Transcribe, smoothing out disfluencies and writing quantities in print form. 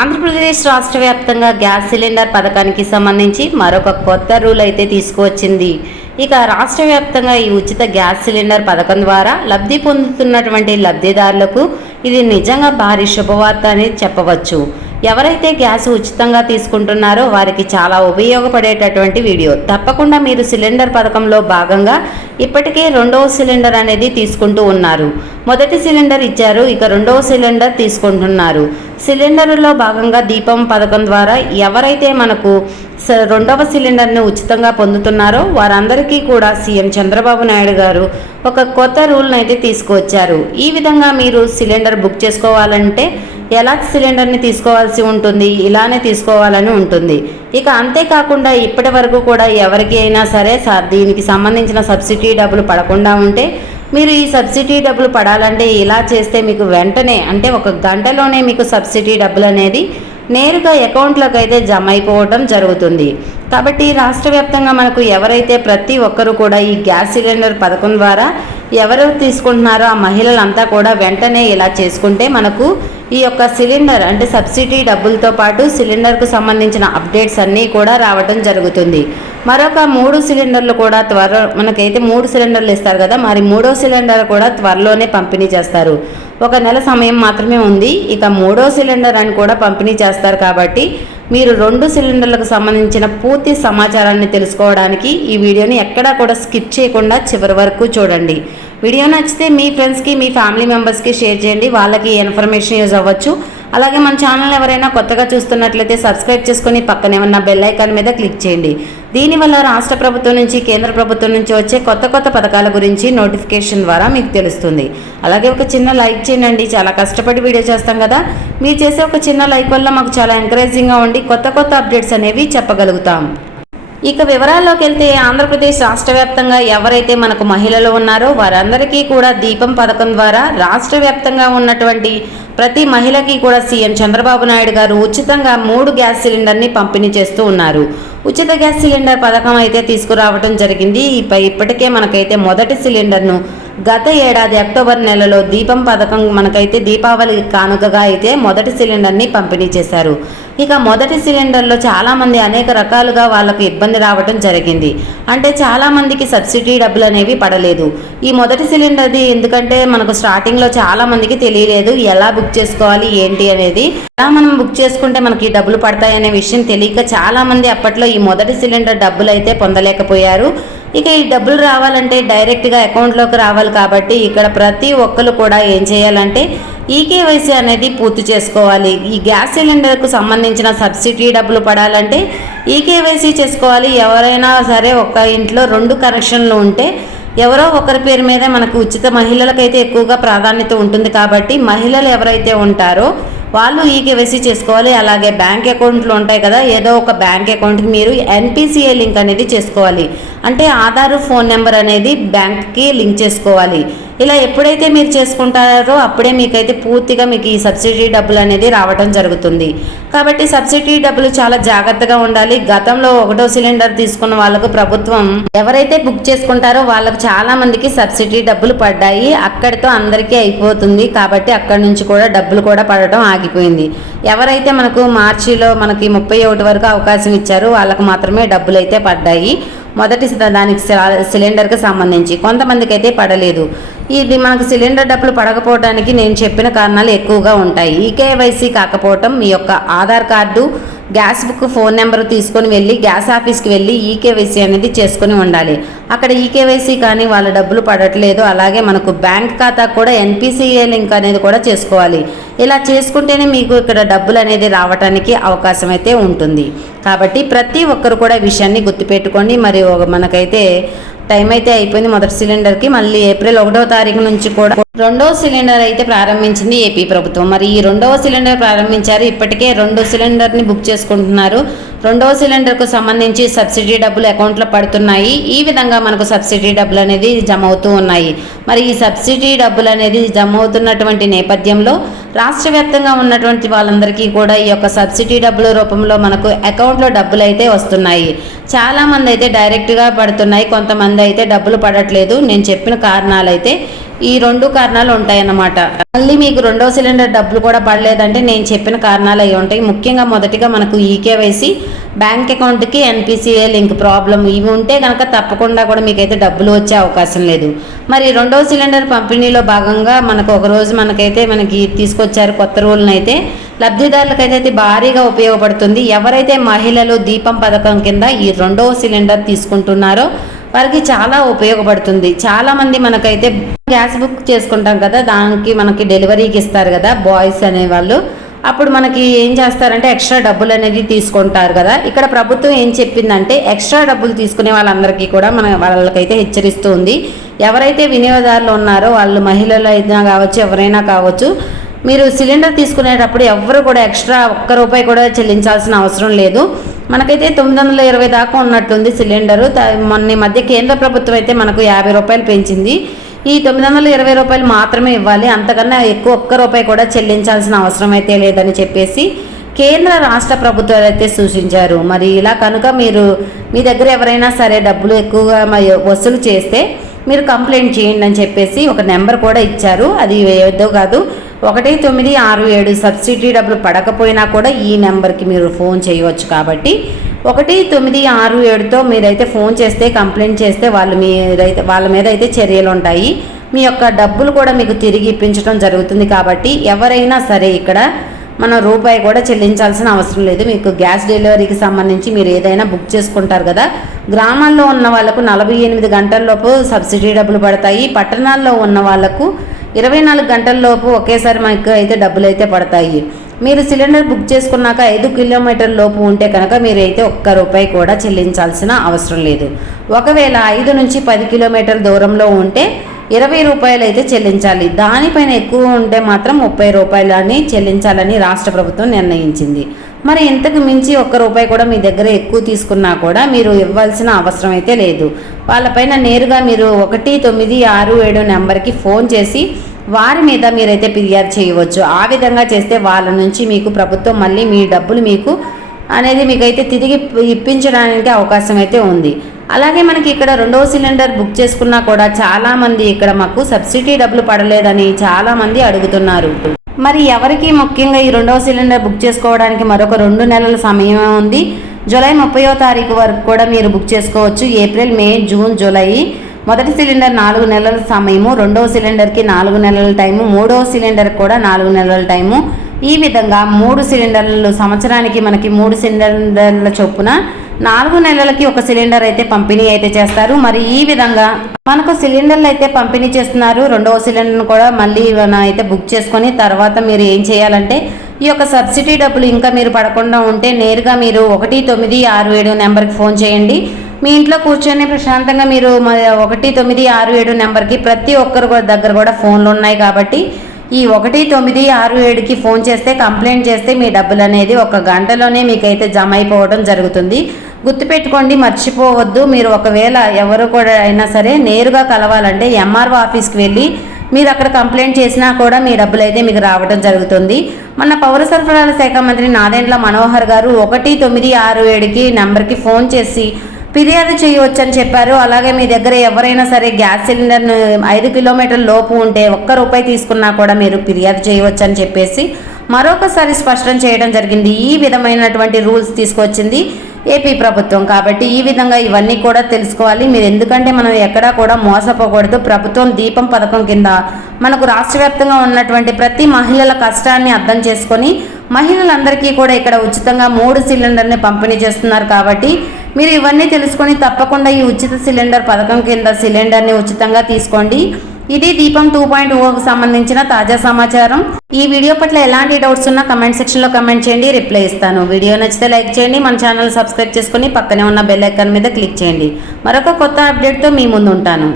ఆంధ్రప్రదేశ్ రాష్ట్ర వ్యాప్తంగా gas cylinder పథకానికి సంబంధించి మరొక కొత్త రూల్ అయితే తీసుకువచ్చింది. ఇక రాష్ట్ర వ్యాప్తంగా ఈ ఉచిత గ్యాస్ సిలిండర్ పథకం ద్వారా లబ్ధి పొందుతున్నటువంటి లబ్ధిదారులకు ఇది నిజంగా భారీ శుభవార్త అని చెప్పవచ్చు. ఎవరైతే గ్యాస్ ఉచితంగా తీసుకుంటున్నారో వారికి చాలా ఉపయోగపడేటటువంటి వీడియో. తప్పకుండా మీరు సిలిండర్ పథకంలో భాగంగా ఇప్పటికే రెండవ సిలిండర్ అనేది తీసుకుంటూ ఉన్నారు. మొదటి సిలిండర్ ఇచ్చారు, ఇక రెండవ సిలిండర్ తీసుకుంటున్నారు. సిలిండర్లో భాగంగా దీపం పథకం ద్వారా ఎవరైతే మనకు రెండవ సిలిండర్ను ఉచితంగా పొందుతున్నారో వారందరికీ కూడా సీఎం చంద్రబాబు నాయుడు గారు ఒక కొత్త రూల్ని అయితే తీసుకువచ్చారు. ఈ విధంగా మీరు సిలిండర్ బుక్ చేసుకోవాలంటే ఎలా సిలిండర్ని తీసుకోవాల్సి ఉంటుంది, ఇలానే తీసుకోవాలని ఉంటుంది. ఇక అంతేకాకుండా ఇప్పటి వరకు కూడా ఎవరికి అయినా సరే దీనికి సంబంధించిన సబ్సిడీ డబ్బులు పడకుండా ఉంటే మీరు ఈ సబ్సిడీ డబ్బులు పడాలంటే ఇలా చేస్తే మీకు వెంటనే అంటే ఒక గంటలోనే మీకు సబ్సిడీ డబ్బులు అనేది నేరుగా అకౌంట్లోకి అయితే జమ అయిపోవడం జరుగుతుంది. కాబట్టి రాష్ట్ర వ్యాప్తంగా మనకు ఎవరైతే ప్రతి ఒక్కరూ కూడా ఈ గ్యాస్ సిలిండర్ పథకం ద్వారా ఎవరు తీసుకుంటున్నారో ఆ మహిళలంతా కూడా వెంటనే ఇలా చేసుకుంటే మనకు ఈ యొక్క సిలిండర్ అంటే సబ్సిడీ డబ్బులతో పాటు సిలిండర్కు సంబంధించిన అప్డేట్స్ అన్నీ కూడా రావడం జరుగుతుంది. మరొక 3 సిలిండర్లు కూడా మనకైతే 3 సిలిండర్లు ఇస్తారు కదా, మరి 3వ సిలిండర్ కూడా త్వరలోనే పంపిణీ చేస్తారు. ఒక నెల సమయం మాత్రమే ఉంది. ఇక 3వ సిలిండర్ అని కూడా పంపిణీ చేస్తారు. కాబట్టి మీరు 2 సిలిండర్లకు సంబంధించిన పూర్తి సమాచారాన్ని తెలుసుకోవడానికి ఈ వీడియోని ఎక్కడా కూడా స్కిప్ చేయకుండా చివరి వరకు చూడండి. వీడియో నచ్చితే మీ ఫ్రెండ్స్కి మీ ఫ్యామిలీ మెంబర్స్కి షేర్ చేయండి, వాళ్ళకి ఇన్ఫర్మేషన్ యూజ్ అవ్వచ్చు. అలాగే మన ఛానల్ ఎవరైనా కొత్తగా చూస్తున్నట్లయితే సబ్స్క్రైబ్ చేసుకుని పక్కనే ఉన్న బెల్ ఐకాన్ మీద క్లిక్ చేయండి. దీనివల్ల రాష్ట్ర ప్రభుత్వం నుంచి కేంద్ర ప్రభుత్వం నుంచి వచ్చే కొత్త కొత్త పథకాల గురించి నోటిఫికేషన్ ద్వారా మీకు తెలుస్తుంది. అలాగే ఒక చిన్న లైక్ చేయండి, చాలా కష్టపడి వీడియో చేస్తాం కదా, మీరు చేసే ఒక చిన్న లైక్ వల్ల మాకు చాలా ఎంకరేజింగ్గా ఉండి కొత్త కొత్త అప్డేట్స్ అనేవి చెప్పగలుగుతాం. ఇక వివరాల్లోకి వెళ్తే ఆంధ్రప్రదేశ్ రాష్ట్ర వ్యాప్తంగా ఎవరైతే మనకు మహిళలు ఉన్నారో వారందరికీ కూడా దీపం పథకం ద్వారా రాష్ట్ర వ్యాప్తంగా ఉన్నటువంటి ప్రతి మహిళకి కూడా సీఎం చంద్రబాబు నాయుడు గారు ఉచితంగా 3 గ్యాస్ సిలిండర్ని పంపిణీ చేస్తూ ఉన్నారు. ఉచిత గ్యాస్ సిలిండర్ పథకం అయితే తీసుకురావడం జరిగింది. ఇప్పటికే మనకైతే మొదటి సిలిండర్ను గత ఏడాది అక్టోబర్ నెలలో దీపం పథకం మనకైతే దీపావళి కానుకగా అయితే మొదటి సిలిండర్ని పంపిణీ చేశారు. ఇక మొదటి సిలిండర్లో చాలామంది అనేక రకాలుగా వాళ్ళకు ఇబ్బంది రావడం జరిగింది. అంటే చాలామందికి సబ్సిడీ డబ్బులు అనేవి పడలేదు. ఈ మొదటి సిలిండర్ది ఎందుకంటే మనకు స్టార్టింగ్లో చాలామందికి తెలియలేదు ఎలా బుక్ చేసుకోవాలి ఏంటి అనేది. ఎలా మనం బుక్ చేసుకుంటే మనకి డబ్బులు పడతాయనే విషయం తెలియక చాలామంది అప్పట్లో ఈ మొదటి సిలిండర్ డబ్బులు అయితే పొందలేకపోయారు. ఇక ఈ డబ్బులు రావాలంటే డైరెక్ట్గా అకౌంట్లోకి రావాలి. కాబట్టి ఇక్కడ ప్రతి ఒక్కరు కూడా ఏం చేయాలంటే ఈకేవైసీ అనేది పూర్తి చేసుకోవాలి. ఈ గ్యాస్ సిలిండర్కు సంబంధించిన సబ్సిడీ డబ్బులు పడాలంటే ఈకేవైసీ చేసుకోవాలి. ఎవరైనా సరే ఒక ఇంట్లో 2 కనెక్షన్లు ఉంటే ఎవరో ఒకరి పేరు మీద మనకు ఉచిత మహిళలకైతే ఎక్కువగా ప్రాధాన్యత ఉంటుంది. కాబట్టి మహిళలు ఎవరైతే ఉంటారో వాళ్ళు ఈకేవైసీ చేసుకోవాలి. అలాగే బ్యాంక్ అకౌంట్లు ఉంటాయి కదా, ఏదో ఒక బ్యాంక్ అకౌంట్కి మీరు ఎన్పిసిఐ లింక్ అనేది చేసుకోవాలి. అంటే ఆధార్ ఫోన్ నెంబర్ అనేది బ్యాంక్కి లింక్ చేసుకోవాలి. ఇలా ఎప్పుడైతే మీరు చేసుకుంటారో అప్పుడే మీకైతే పూర్తిగా మీకు ఈ సబ్సిడీ డబ్బులు అనేది రావడం జరుగుతుంది. కాబట్టి సబ్సిడీ డబ్బులు చాలా జాగ్రత్తగా ఉండాలి. గతంలో 1వ సిలిండర్ తీసుకున్న వాళ్ళకు ప్రభుత్వం ఎవరైతే బుక్ చేసుకుంటారో వాళ్ళకు చాలా మందికి సబ్సిడీ డబ్బులు పడ్డాయి. అక్కడితో అందరికీ అయిపోతుంది. కాబట్టి అక్కడి నుంచి కూడా డబ్బులు కూడా పడటం ఆగిపోయింది. ఎవరైతే మనకు మార్చిలో మనకి 31 వరకు అవకాశం ఇచ్చారో వాళ్ళకు మాత్రమే డబ్బులు అయితే పడ్డాయి. మొదటి దానికి సిలిండర్కి సంబంధించి కొంతమందికి అయితే పడలేదు. ఇది మనకు సిలిండర్ డబ్బులు పడకపోవడానికి నేను చెప్పిన కారణాలు ఎక్కువగా ఉంటాయి. ఈకేవైసీ కాకపోవటం, మీ యొక్క Aadhaar card, gas book, phone number తీసుకొని వెళ్ళి గ్యాస్ ఆఫీస్కి వెళ్ళి ఈకేవైసీ అనేది చేసుకొని ఉండాలి. అక్కడ ఈకేవైసీ కానీ వాళ్ళ డబ్బులు పడట్లేదు. అలాగే మనకు బ్యాంక్ ఖాతా కూడా ఎన్పిసిఐ లింక్ అనేది కూడా చేసుకోవాలి. ఇలా చేసుకుంటేనే మీకు ఇక్కడ డబ్బులు అనేది రావడానికి అవకాశం అయితే ఉంటుంది. కాబట్టి ప్రతి ఒక్కరు కూడా ఈ విషయాన్ని గుర్తుపెట్టుకోండి. మరి మనకైతే టైం అయితే అయిపోయింది మొదటి సిలిండర్కి. మళ్ళీ ఏప్రిల్ 1వ తారీఖు నుంచి కూడా 2వ సిలిండర్ అయితే ప్రారంభించింది ఏపీ ప్రభుత్వం. మరి ఈ 2వ సిలిండర్ ప్రారంభించారు. ఇప్పటికే 2 సిలిండర్ని బుక్ చేసుకుంటున్నారు. 2వ సిలిండర్కు సంబంధించి సబ్సిడీ డబ్బులు అకౌంట్లో పడుతున్నాయి. ఈ విధంగా మనకు సబ్సిడీ డబ్బులు అనేది జమ అవుతూ ఉన్నాయి. మరి ఈ సబ్సిడీ డబ్బులు అనేది జమ అవుతున్నటువంటి నేపథ్యంలో రాష్ట్ర వ్యాప్తంగా ఉన్నటువంటి వాళ్ళందరికీ కూడా ఈ యొక్క సబ్సిడీ డబ్బుల రూపంలో మనకు అకౌంట్లో డబ్బులు అయితే వస్తున్నాయి. చాలామంది అయితే డైరెక్ట్గా పడుతున్నాయి, కొంతమంది అయితే డబ్బులు పడట్లేదు. నేను చెప్పిన కారణాలు అయితే ఈ 2 కారణాలు ఉంటాయన్నమాట. మళ్ళీ మీకు రెండో సిలిండర్ డబ్బులు కూడా పడలేదంటే నేను చెప్పిన కారణాలు అవి ఉంటాయి. ముఖ్యంగా మొదటిగా మనకు ఈకేవైసీ, బ్యాంక్ అకౌంట్కి ఎన్పిసిఐ లింక్ ప్రాబ్లం ఇవి ఉంటే కనుక తప్పకుండా కూడా మీకైతే డబ్బులు వచ్చే అవకాశం లేదు. మరి రెండో సిలిండర్ పంపిణీలో భాగంగా మనకు ఒకరోజు మనకి తీసుకొచ్చారు కొత్త రూల్ని. అయితే లబ్ధిదారులకైతే భారీగా ఉపయోగపడుతుంది. ఎవరైతే మహిళలు దీపం పథకం కింద ఈ రెండవ సిలిండర్ తీసుకుంటున్నారో వారికి చాలా ఉపయోగపడుతుంది. చాలామంది మనకైతే గ్యాస్ బుక్ చేసుకుంటాం కదా, దానికి మనకి డెలివరీకి ఇస్తారు కదా బాయ్స్ అనేవాళ్ళు. అప్పుడు మనకి ఏం చేస్తారంటే ఎక్స్ట్రా డబ్బులు అనేది తీసుకుంటారు కదా. ఇక్కడ ప్రభుత్వం ఏం చెప్పిందంటే ఎక్స్ట్రా డబ్బులు తీసుకునే వాళ్ళందరికీ కూడా వాళ్ళకైతే హెచ్చరిస్తూ ఉంది. ఎవరైతే వినియోగదారులు ఉన్నారో వాళ్ళు మహిళలు అయినా కావచ్చు, ఎవరైనా కావచ్చు, మీరు సిలిండర్ తీసుకునేటప్పుడు ఎవరు కూడా ఎక్స్ట్రా ₹1 కూడా చెల్లించాల్సిన అవసరం లేదు. మనకైతే 920 దాకా ఉన్నట్టుంది సిలిండరు. మొన్న మధ్య కేంద్ర ప్రభుత్వం అయితే మనకు ₹50 పెంచింది. ఈ ₹920 మాత్రమే ఇవ్వాలి, అంతకన్నా ఎక్కువ ₹1 కూడా చెల్లించాల్సిన అవసరం అయితే లేదని చెప్పేసి కేంద్ర రాష్ట్ర ప్రభుత్వాలు అయితే సూచించారు. మరి ఇలా కనుక మీ దగ్గర ఎవరైనా సరే డబ్బులు ఎక్కువగా వసూలు చేస్తే మీరు కంప్లైంట్ చేయండి అని చెప్పేసి ఒక నెంబర్ కూడా ఇచ్చారు. అది ఏదో కాదు, 1967 సబ్సిడీ డబ్బులు పడకపోయినా కూడా ఈ నెంబర్కి మీరు ఫోన్ చేయవచ్చు. కాబట్టి 1967తో మీరైతే ఫోన్ చేస్తే కంప్లైంట్ చేస్తే వాళ్ళ మీద అయితే చర్యలు ఉంటాయి. మీ యొక్క డబ్బులు కూడా మీకు తిరిగి ఇప్పించడం జరుగుతుంది. కాబట్టి ఎవరైనా సరే ఇక్కడ మనం ₹1 కూడా చెల్లించాల్సిన అవసరం లేదు. మీకు గ్యాస్ డెలివరీకి సంబంధించి మీరు ఏదైనా బుక్ చేసుకుంటారు కదా, గ్రామాల్లో ఉన్న వాళ్ళకు 48 గంటల్లోపు సబ్సిడీ డబ్బులు పడతాయి. పట్టణాల్లో ఉన్న వాళ్ళకు 24 గంటల్లోపు ఒకేసారి మనకు అయితే డబ్బులు అయితే పడతాయి. మీరు సిలిండర్ బుక్ చేసుకున్నాక 5 కిలోమీటర్ల లోపు ఉంటే కనుక మీరైతే ₹1 కూడా చెల్లించాల్సిన అవసరం లేదు. ఒకవేళ 5 నుంచి 10 కిలోమీటర్ల దూరంలో ఉంటే ₹20 అయితే చెల్లించాలి. దానిపైన ఎక్కువ ఉంటే మాత్రం ₹30 అని చెల్లించాలని రాష్ట్ర ప్రభుత్వం నిర్ణయించింది. మరి ఇంతకు మించి ₹1 కూడా మీ దగ్గర ఎక్కువ తీసుకున్నా కూడా మీరు ఇవ్వాల్సిన అవసరం అయితే లేదు. వాళ్ళపైన నేరుగా మీరు 1967 నెంబర్కి ఫోన్ చేసి వారి మీద మీరైతే ఫిర్యాదు చేయవచ్చు. ఆ విధంగా చేస్తే వాళ్ళ నుంచి మీకు ప్రభుత్వం మళ్ళీ మీ డబ్బులు మీకైతే తిరిగి ఇప్పించడానికి అవకాశం అయితే ఉంది. అలాగే మనకి ఇక్కడ రెండవ సిలిండర్ బుక్ చేసుకున్నా కూడా చాలామంది ఇక్కడ మాకు సబ్సిడీ డబ్బులు పడలేదని చాలామంది అడుగుతున్నారు. మరి ఎవరికి ముఖ్యంగా ఈ రెండవ సిలిండర్ బుక్ చేసుకోవడానికి మరొక 2 నెలల సమయం ఉంది. జూలై 30వ తారీఖు వరకు కూడా మీరు బుక్ చేసుకోవచ్చు. ఏప్రిల్, మే, జూన్, జూలై మొదటి సిలిండర్ 4 నెలల సమయము, రెండవ సిలిండర్కి 4 నెలల టైము, మూడవ సిలిండర్ కూడా 4 నెలల టైము. ఈ విధంగా 3 సిలిండర్లు సంవత్సరానికి మనకి 3 సిలిండర్ల చొప్పున 4 నెలలకి ఒక సిలిండర్ అయితే పంపిణీ అయితే చేస్తారు. మరి ఈ విధంగా మనకు సిలిండర్లు అయితే పంపిణీ చేస్తున్నారు. రెండవ సిలిండర్ను కూడా మళ్ళీ అయితే బుక్ చేసుకొని తర్వాత మీరు ఏం చేయాలంటే ఈ యొక్క సబ్సిడీ డబ్బులు ఇంకా మీరు పడకుండా ఉంటే నేరుగా మీరు 1967 నెంబర్కి ఫోన్ చేయండి. మీ ఇంట్లో కూర్చొని ప్రశాంతంగా మీరు 1967 నెంబర్కి ప్రతి ఒక్కరు దగ్గర కూడా ఫోన్లు ఉన్నాయి. కాబట్టి ఈ 1967కి ఫోన్ చేస్తే కంప్లైంట్ చేస్తే మీ డబ్బులు అనేది 1 గంటలోనే మీకైతే జమ అయిపోవడం జరుగుతుంది. గుర్తుపెట్టుకోండి, మర్చిపోవద్దు. మీరు ఒకవేళ ఎవరు కూడా అయినా సరే నేరుగా కలవాలంటే ఎంఆర్ఓ ఆఫీస్కి వెళ్ళి మీరు అక్కడ కంప్లైంట్ చేసినా కూడా మీ డబ్బులు అయితే మీకు రావడం జరుగుతుంది. మన పౌర సరఫరాల శాఖ మంత్రి నాదెండ్ల మనోహర్ గారు 1967కి నెంబర్కి ఫోన్ చేసి ఫిర్యాదు చేయవచ్చని చెప్పారు. అలాగే మీ దగ్గర ఎవరైనా సరే గ్యాస్ సిలిండర్ను 5 కిలోమీటర్ల లోపు ఉంటే ₹1 తీసుకున్నా కూడా మీరు ఫిర్యాదు చేయవచ్చని చెప్పేసి మరొకసారి స్పష్టం చేయడం జరిగింది. ఈ విధమైనటువంటి రూల్స్ తీసుకొచ్చింది ఏపీ ప్రభుత్వం. కాబట్టి ఈ విధంగా ఇవన్నీ కూడా తెలుసుకోవాలి మీరు. ఎందుకంటే మనం ఎక్కడా కూడా మోసపోకూడదు. ప్రభుత్వం దీపం పథకం కింద మనకు రాష్ట్ర వ్యాప్తంగా ఉన్నటువంటి ప్రతి మహిళల కష్టాన్ని అర్థం చేసుకొని మహిళలందరికీ కూడా ఇక్కడ ఉచితంగా 3 సిలిండర్ని పంపిణీ చేస్తున్నారు. కాబట్టి మీరు ఇవన్నీ తెలుసుకొని తప్పకుండా ఈ ఉచిత సిలిండర్ పథకం కింద సిలిండర్ని ఉచితంగా తీసుకోండి. ఇది దీపం 2.0కు సంబంధించిన తాజా సమాచారం. ఈ వీడియో పట్ల ఎలాంటి డౌట్స్ ఉన్నా కమెంట్ సెక్షన్లో కమెంట్ చేయండి, రిప్లై ఇస్తాను. వీడియో నచ్చితే లైక్ చేయండి, మన ఛానల్ సబ్స్క్రైబ్ చేసుకొని పక్కనే ఉన్న బెల్ ఐకాన్ మీద క్లిక్ చేయండి. మరొక కొత్త అప్డేట్తో మీ ముందు ఉంటాను.